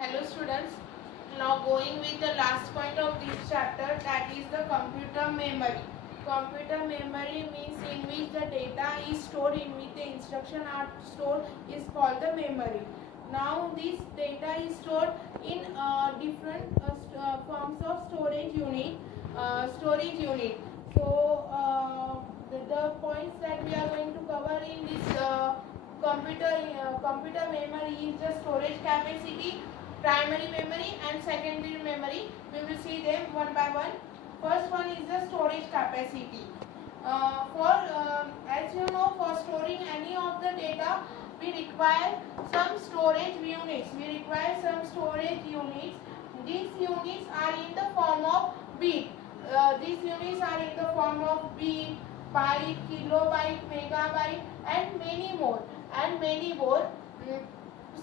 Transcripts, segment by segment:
Hello students, now going with the last point of this chapter, that is the computer memory. Computer memory means in which the data is stored, in which the instruction are stored, is called the memory. Now this data is stored in different forms of storage unit. The points that we are going to cover in this computer memory is the storage capacity, primary memory and secondary memory. We will see them one by one. First one is the storage capacity. As you know, for storing any of the data, we require some storage units. These units are in the form of bit. Byte, kilobyte, megabyte, and many more. Mm.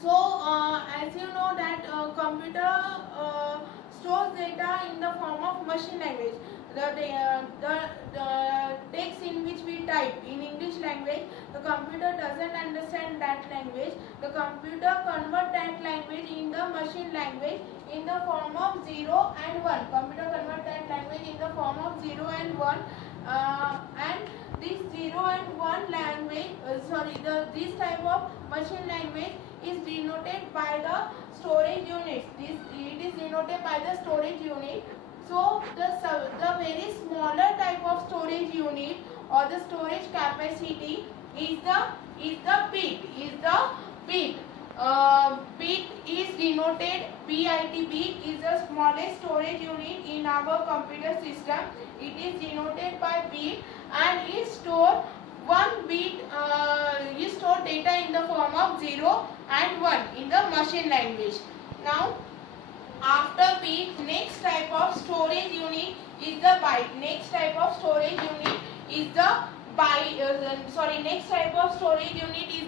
As you know that computer stores data in the form of machine language. The text in which we type in English language, the computer doesn't understand that language. The computer convert that language in the machine language in the form of 0 and 1. Computer convert that language in the form of 0 and 1. And this 0 and 1 language, this type of machine language is denoted by the storage units. It is denoted by the storage unit. So the very smaller type of storage unit or the storage capacity is the bit. Bit is denoted bit. Bit is the smallest storage unit in our computer system. It is denoted by bit and it store one bit. You store data in the form of 0 and 1 in the machine language. Now, after bit, next type of storage unit is the byte. Next type of storage unit is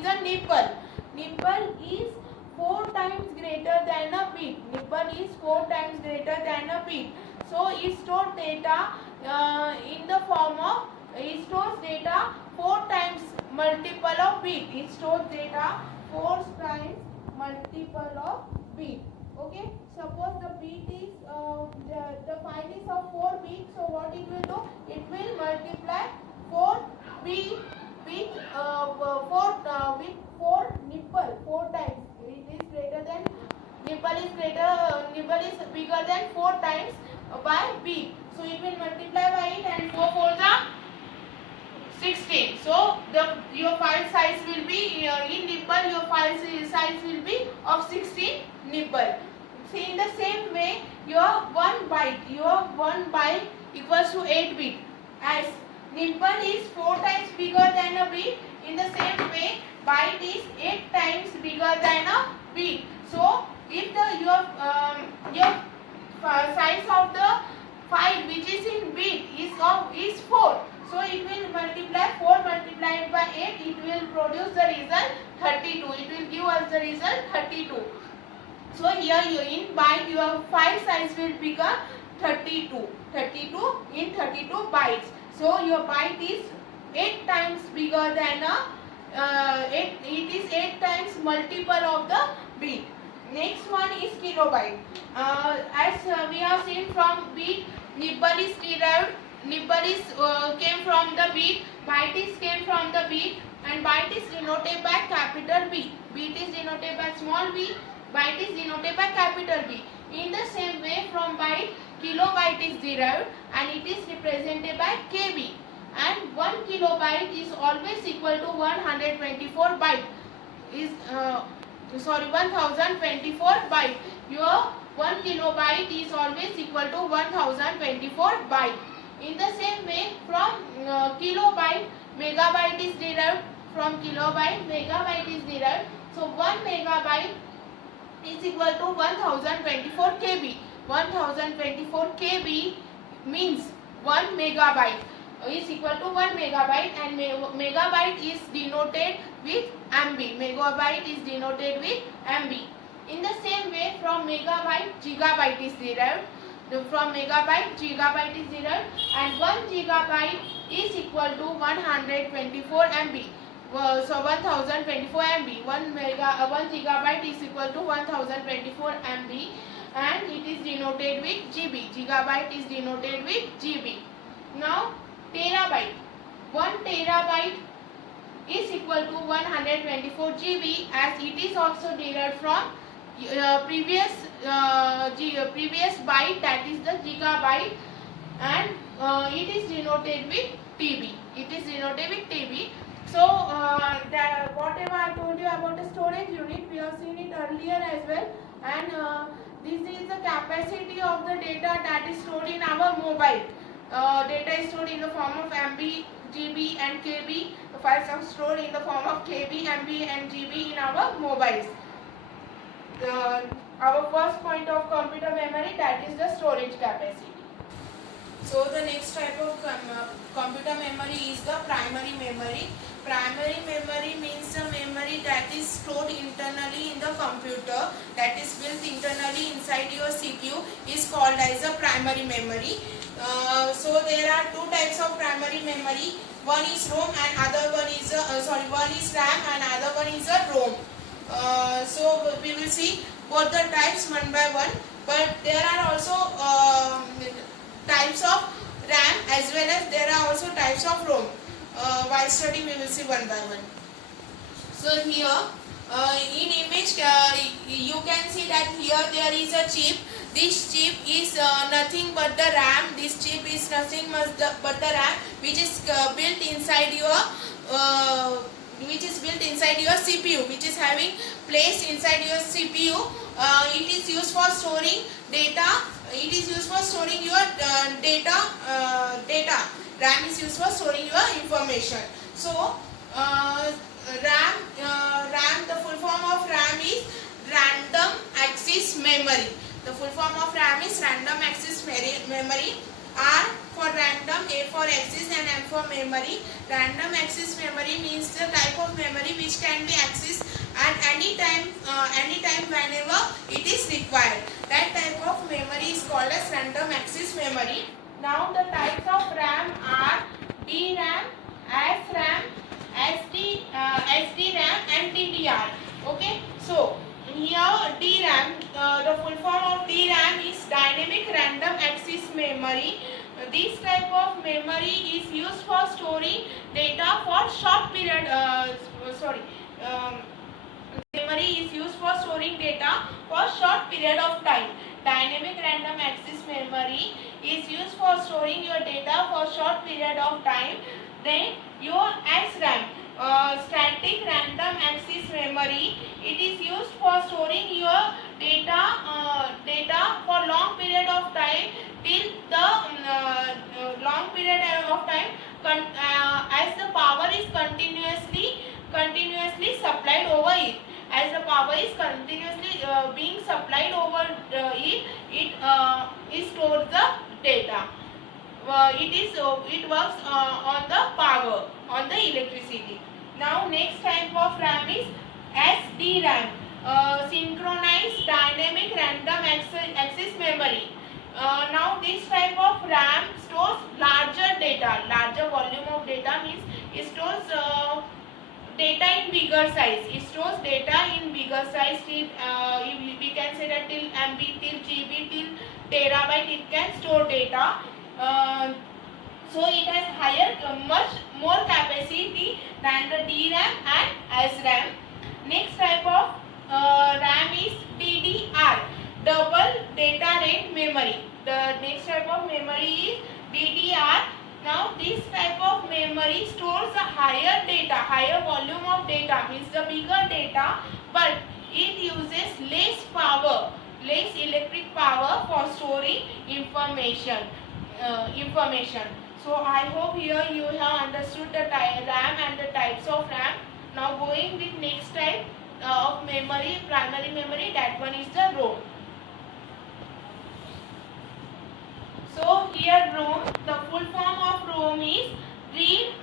the nibble. Nibble is 4 times greater than a bit. So it stores data in the form of, it stores data 4 times multiple of bit. It stores data 4 times multiple of bit. Okay, suppose the bit is the file is of 4 bits. So what it will do? It will multiply 4 bit with 4 nibble 4 times. It is greater than nibble is bigger than 4 times by bit. So it will multiply by it and 4 4s are 16. So your file size will be in nibble. Your file size will be of 16 nibble. See, in the same way, your 1 byte equals to 8 bit. As nibble is 4 times bigger than a bit, in the same way, byte is 8 times bigger than a bit. So if your size of the file which is in bit is 4, so it will multiply 4 multiplied by 8. It will produce the result 32. It will give us the result 32. So here in byte your file size will become 32 in 32 bytes. So your byte is 8 times bigger than it is 8 times multiple of the bit. Next one is kilobyte. As we have seen from bit, nibble is derived. Nibble is came from the bit. Byte is came from the bit, and byte is denoted by capital B. Bit is denoted by small b. Byte is denoted by capital B. In the same way, from byte, kilobyte is derived and it is represented by KB. And 1 kilobyte is always equal to 124 byte. 1024 byte. Your 1 kilobyte is always equal to 1024 byte. In the same way, from kilobyte, megabyte is derived. From kilobyte, megabyte is derived. So 1 megabyte is equal to 1024 KB. 1024 KB means 1 megabyte is equal to 1 megabyte, and megabyte is denoted with MB. Megabyte is denoted with MB. In the same way, from megabyte, gigabyte is derived. From megabyte, gigabyte is derived, and 1 gigabyte is equal to 124 MB. So 1024 MB. 1 gigabyte is equal to 1024 MB. MB, and it is denoted with GB. Gigabyte is denoted with GB. Now terabyte. 1 terabyte is equal to 124 GB, as it is also derived from previous byte, that is the gigabyte, and it is denoted with TB. It is denoted with TB. So whatever I told you about the storage unit, we have seen it earlier as well, and this is the capacity of the data that is stored in our mobile. Data is stored in the form of MB, GB and KB. The files are stored in the form of KB, MB and GB in our mobiles. Our first point of computer memory, that is the storage capacity. So the next type of computer memory is the primary memory. Primary memory means the memory that is stored internally in the computer, that is built internally inside your CPU, is called as a primary memory. So there are two types of primary memory. One is ROM and other one is one is RAM and other one is a ROM. So we will see both the types one by one, but there are also types of RAM as well as there are also types of ROM. While studying we will see one by one. So here in image you can see that here there is a chip. This chip is nothing but the RAM. This chip is nothing but the RAM, which is built inside your CPU, which is having place inside your CPU. It is used for storing data. It is used for storing your data. RAM is used for storing your information. So RAM, the full form of RAM is random access memory. The full form of RAM is random access memory. R for random, A for access and M for memory. Random access memory means the type of memory which can be accessed at any time whenever it is required. That type of memory is called as random access memory. Now the types of RAM are DRAM, SRAM, SDRAM and DDR. Okay, so here DRAM, the full form of DRAM is dynamic random access memory. This type of memory is used for storing data for short period. Memory is used for storing data for short period of time. Dynamic random access memory is used for storing your data for short period of time. Then your SRAM, static random access memory, it is used for storing your data for long period of time till the long period of time as the power is continuously supplied over it. As the power is continuously being supplied over it stores the data. It works on the power, on the electricity. Now next type of RAM is SDRAM, synchronized dynamic random access memory. Now this type of RAM stores larger volume of data, means it stores data in bigger size. It stores data in bigger size till we can say that till MB, till GB, till terabyte it can store data. So it has much more capacity than the DRAM and SRAM. Next type of RAM is DDR, double data rate memory. The next type of memory is DDR. Now this type of memory stores a higher volume of data, means the bigger data, but it uses less power, less electric power for storing information. So I hope here you have understood the RAM and the types of RAM. Now going with next type of memory, primary memory, that one is the ROM. So here ROM, the full form of ROM is read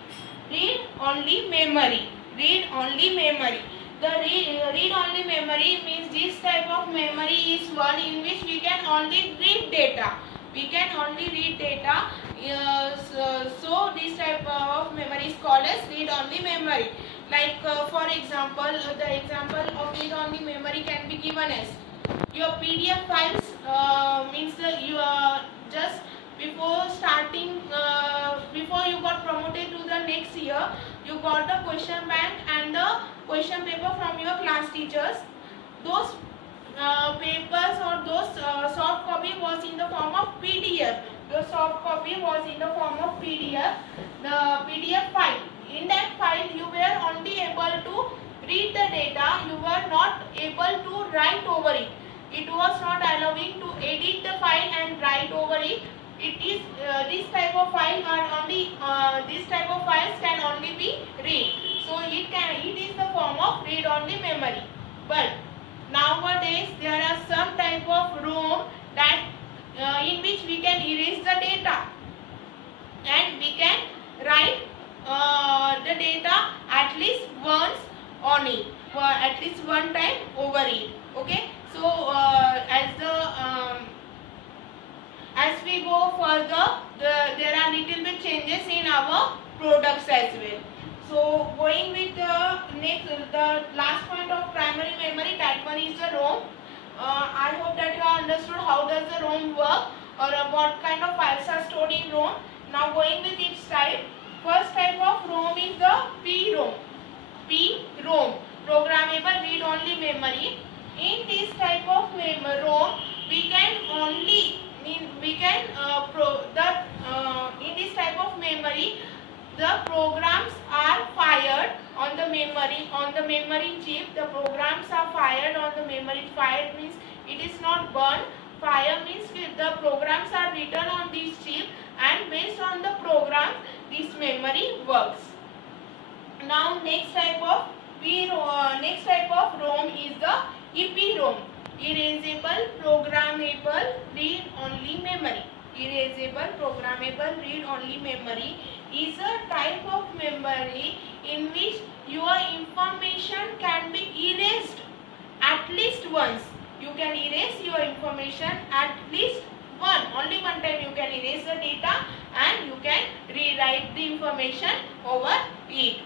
only memory. Read only memory. The read only memory means this type of memory is one in which we can only read data. We can only read data. So this type of memory is called as read only memory. Like for example, the example of read only memory can be given as Your PDF files means you just before starting, before you got promoted to the next year, you got the question bank and the question paper from your class teachers. Those papers or those soft copy was in the form of PDF. The soft copy was in the form of PDF, the PDF file. In that file, you were only able to read the data, you were not able to write over it. It was not allowing to edit the file and write over it. It is this type of file are only this type of files can only be read. So it is the form of read only memory. But nowadays there are some type of ROM that in which we can erase the data and we can write the data at least once on it, at least one time over it. Okay, so as we go further, there are little bit changes in our products as well. So going with the last point of primary memory, that one is the ROM. I hope that you have understood how does the ROM work or what kind of files are stored in ROM. Now going with each type. First type of ROM is the PROM. PROM, programmable read-only memory. In this type of ROM, we can only in this type of memory, the programs are fired on the memory chip. The programs are fired on the memory. Fired means it is not burned. Fire means the programs are written on this chip, and based on the programs, this memory works. Now next type of ROM is the EPROM, erasable programmable read only memory. Erasable programmable read only memory is a type of memory in which your information can be erased at least once. You can erase your information at least only one time you can erase the data and you can rewrite the information over it.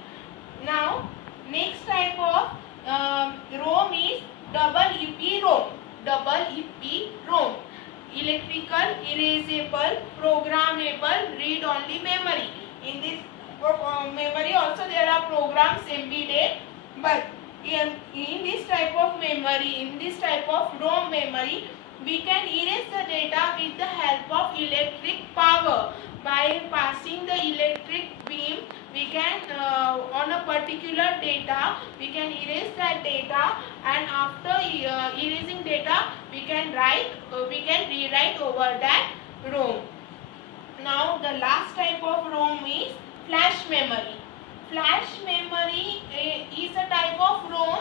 Now next type of ROM is double EPROM. Double EPROM, electrical erasable programmable read only memory. In this memory also there are programs embedded, but in this type of memory, in this type of ROM memory, we can erase the data with the help of electric power. By passing the electric beam, we can on a particular data, we can erase that data, and after erasing data, we can rewrite over that ROM. Now the last type of ROM is flash memory. Flash memory is a type of ROM.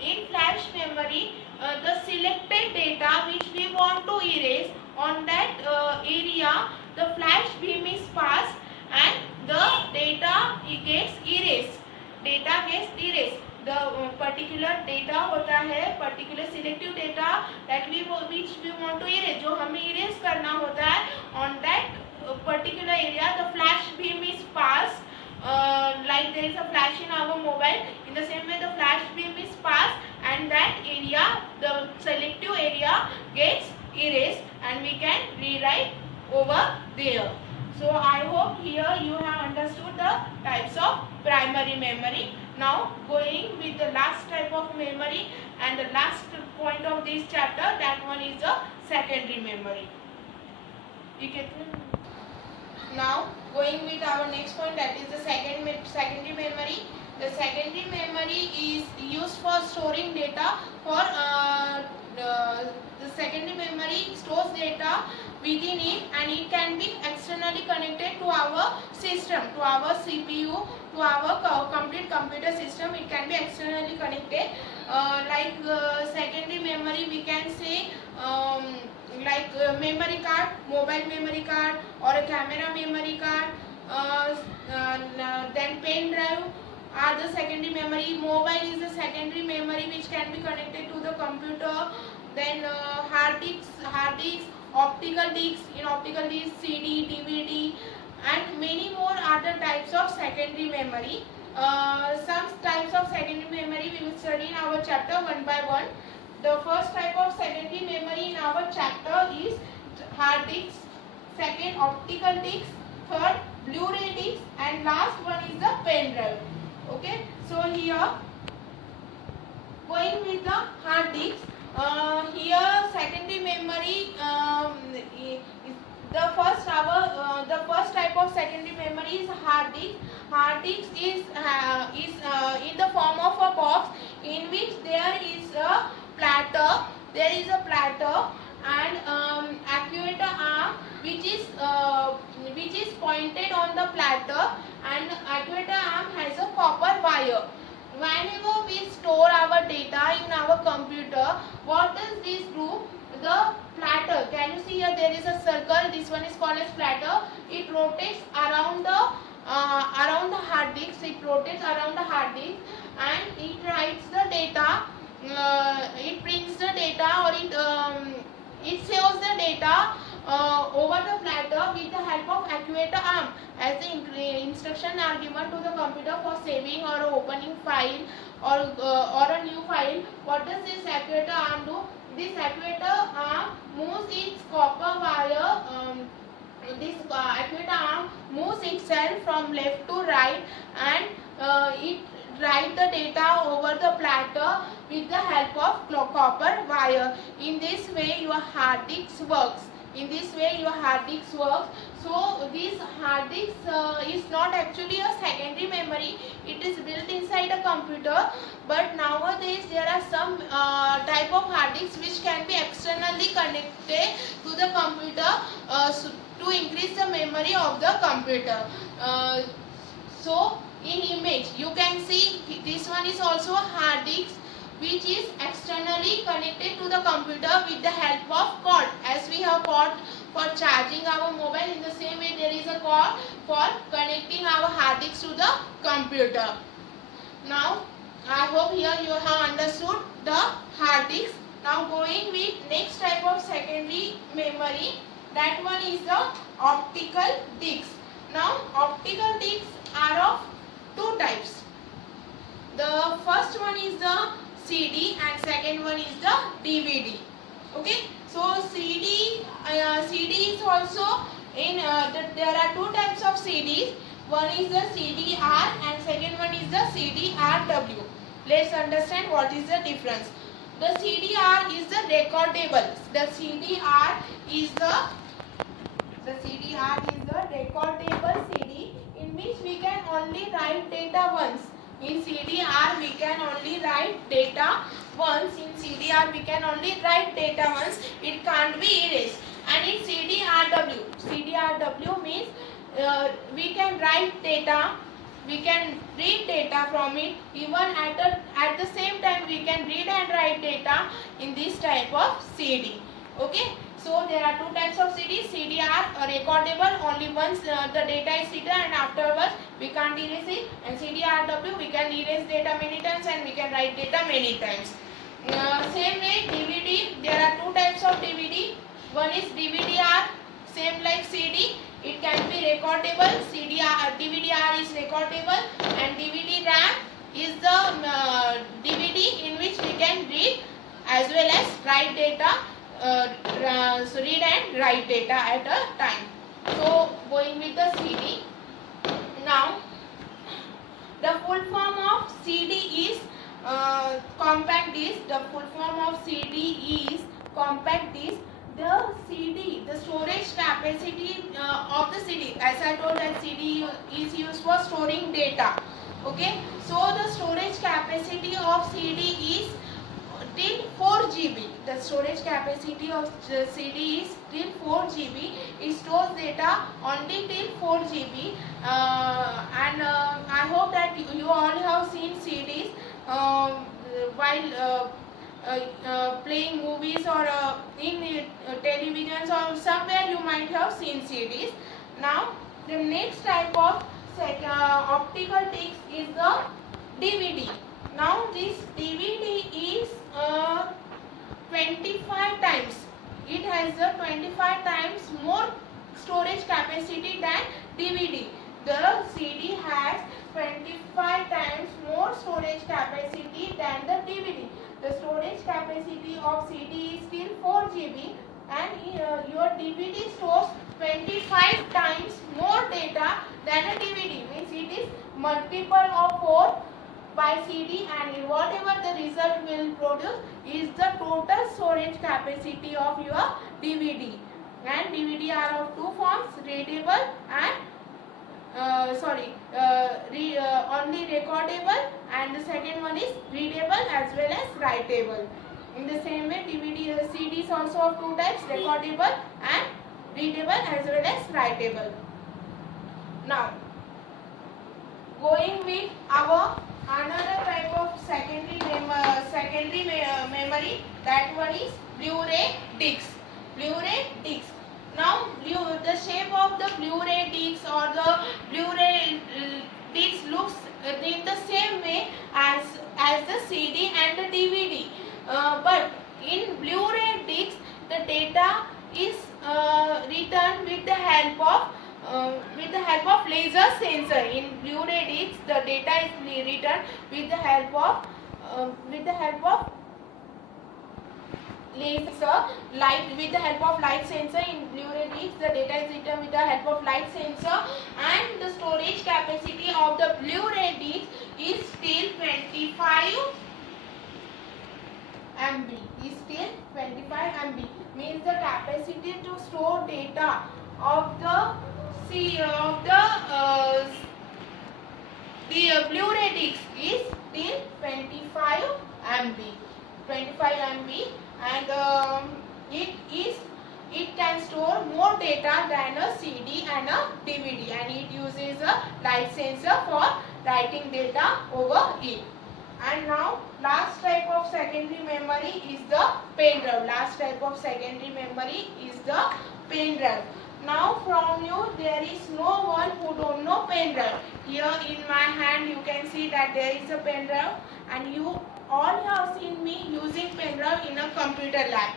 In flash memory, the selected data which we want to erase, on that area the flash beam is passed and the data gets erased. Data gets erased. The particular data होता है, particular selective data that which we want to erase, जो हमें erase करना होता है, on that particular area the flash beam is passed. Like there is a flash in our mobile, in the same way the flash beam is passed and that area, the selective area, gets erased and we can rewrite over there. So I hope here you have understood the types of primary memory. Now going with the last type of memory and the last point of this chapter, that one is the secondary memory. Now going with our next point, that is the secondary memory. The secondary memory is used for storing data. For the secondary memory stores data within it and it can be externally connected to our system, to our CPU, to our complete computer system. It can be externally connected. Like secondary memory, we can say like memory card, mobile memory card, or a camera memory card, then pen drive are the secondary memory. Mobile is the secondary memory which can be connected to the computer. Then hard disks, optical discs, in optical discs CD, DVD, and many more other types of secondary memory. Some types of secondary memory we will study in our chapter one by one. The first type of secondary memory in our chapter is hard disk, second optical disk, third Blu-ray disk, and last one is the pen drive. Okay, so here going with the hard disk. Here secondary memory is the first type of secondary memory is hard disk. Hard disk is in the form of a box in which there is a platter. There is a platter and actuator arm which is pointed on the platter, and actuator arm has a copper wire. Whenever we store our data in our computer, what does this do? The platter, can you see here there is a circle, this one is called as platter. It rotates around the hard disk. It rotates around the hard disk and it writes the data, it prints the data, or it saves the data over the platter with the help of actuator arm, as the instruction are given to the computer for saving or opening file or a new file. What does this actuator arm do? This actuator arm moves its copper wire. This actuator arm moves itself from left to right, and it write the data over the platter with the help of copper wire. In this way your hard disk works. So this hard disk is not actually a secondary memory. It is built inside a computer. But nowadays there are some type of hard disks which can be externally connected to the computer to increase the memory of the computer. So in image you can see this one is also a hard disk which is externally connected to the computer with the help of cord. As we have cord for charging our mobile, in the same way there is a cord for connecting our hard disk to the computer. Now I hope here you have understood the hard disk. Now going with next type of secondary memory, that one is the optical disc. Now optical discs are of two types. The first one is the CD and second one is the DVD. Okay, so CD is also in there are two types of CDs. One is the CDR and second one is the CDRW. Let's understand what is the difference. The CDR is the recordable. The CDR is the recordable CD in which we can only write data once. In CDR we can only write data once. It can't be erased. And in CDRW means we can write data, we can read data from it. Even at the same time we can read and write data in this type of CD. Okay. So there are two types of CDs. CDR recordable, only once the data is written and afterwards we can't erase it. And CDRW, we can erase data many times and we can write data many times. Same way DVD, there are two types of DVD. One is DVD-R, same like CD. It can be recordable. DVD-R is recordable, and DVD-RAM is the DVD in which we can read as well as write data. So read and write data at a time. So going with the CD. Now the full form of CD is compact disc. The full form of CD is compact disc. The CD, the storage capacity of the CD, as I told that CD is used for storing data. Okay, so the storage capacity of CD is till 4 GB. The storage capacity of the CD is till 4 GB. It stores data only till 4 GB. And I hope that you all have seen CDs while playing movies or in televisions, or somewhere you might have seen CDs. Now the next type of optical disc is the DVD. Now this DVD is 25 times. It has a 25 times more storage capacity than DVD. The CD has 25 times more storage capacity than the DVD. the storage capacity of CD is still 4 GB, and your DVD stores 25 times more data than a DVD. Means it is multiple of 4 by CD, and whatever the result will produce is the total storage capacity of your DVD. And DVD are of two forms, readable and only recordable, and the second one is readable as well as writable. In the same way, CD is also of two types, recordable and readable as well as writable. Now, going with our another type of secondary memory, that one is Blu-ray discs. Blu-ray discs. Now, the shape of the Blu-ray discs or the Blu-ray discs looks in the same way as the CD and the DVD. But in Blu-ray discs, the data is written with the help of laser sensor. In Blu-ray discs, the data is written with the help of light sensor. In Blu-ray discs, the data is written with the help of light sensor, and the storage capacity of the Blu-ray disc is still 25 MB. Means the capacity to store data of the Blu-ray disc is still 25 MB, and it can store more data than a CD and a DVD, and it uses a light sensor for writing data over it. And now, last type of secondary memory is the pen drive. Now, from you, there is no one who don't know pen drive. Here in my hand, you can see that there is a pen drive, and you all have seen me using pen drive in a computer lab.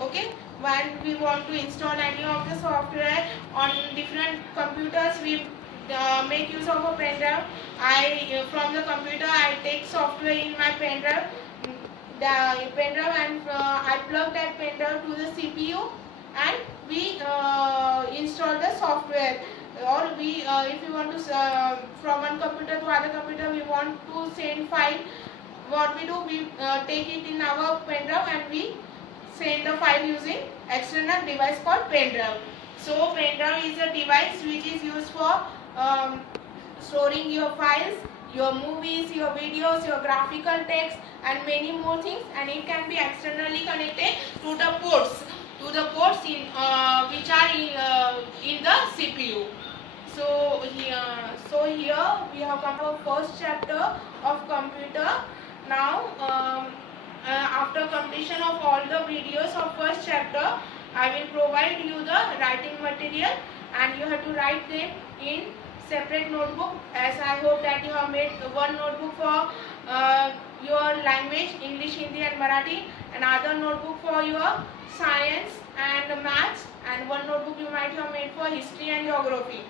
Okay, when we want to install any of the software on different computers, we make use of a pen drive. From the computer, I take software in my pen drive, and I plug that pen drive to the CPU, and we install the software. Or if we want to from one computer to other computer, we want to send file. What we do, we take it in our pen drive and we send the file using external device called pen drive. So pen drive is a device which is used for storing your files, your movies, your videos, your graphical text, and many more things, and it can be externally connected to the ports in which are in the CPU. So here we have come to our first chapter of computer. Now, after completion of all the videos of first chapter, I will provide you the writing material, and you have to write them in separate notebook, as I hope that you have made one notebook for your language, English, Hindi and Marathi, another notebook for your science and maths, and one notebook you might have made for history and geography.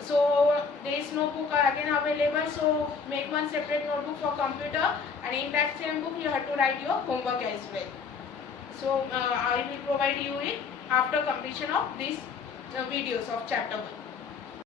So there is no book again available, so make one separate notebook for computer, and in that same book you have to write your homework as well. So I will provide you it after completion of these videos of chapter 1.